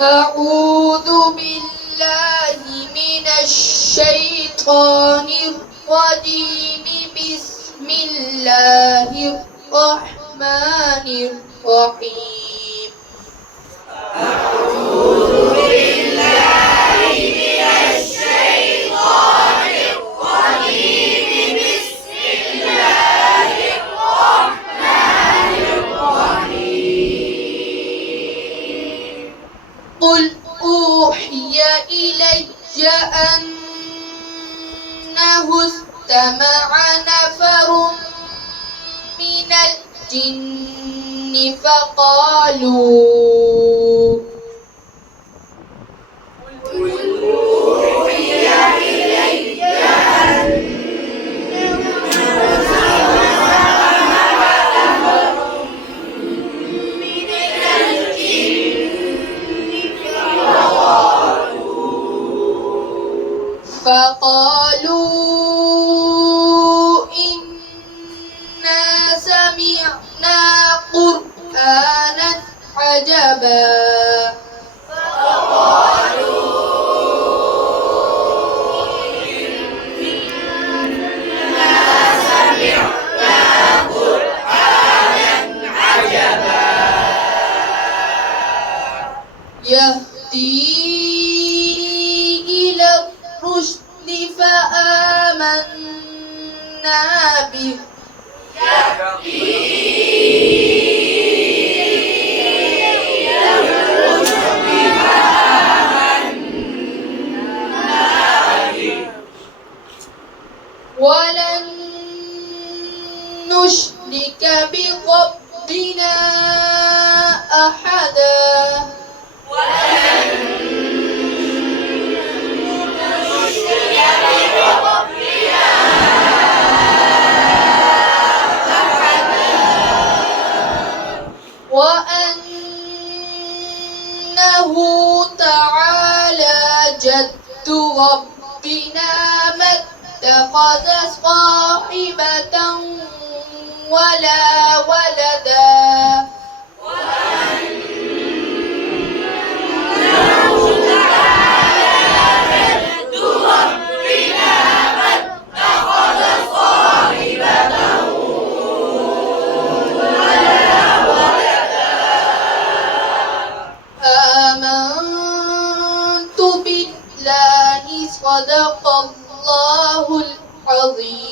أعوذ بالله من الشيطان الرجيم. بسم الله الرحمن الرحيم. قل أوحي إلي أنه استمع نفر من الجن فقالوا إنا سمعنا قرآنا عجبا. يهدي إلى الرشد فآمنا به. ولن نشرك بربنا أحدا. وأنه تعالى جد ربنا ما اتخذ صاحبة ولا ولدا. آمنت بالله صدق الله العظيم.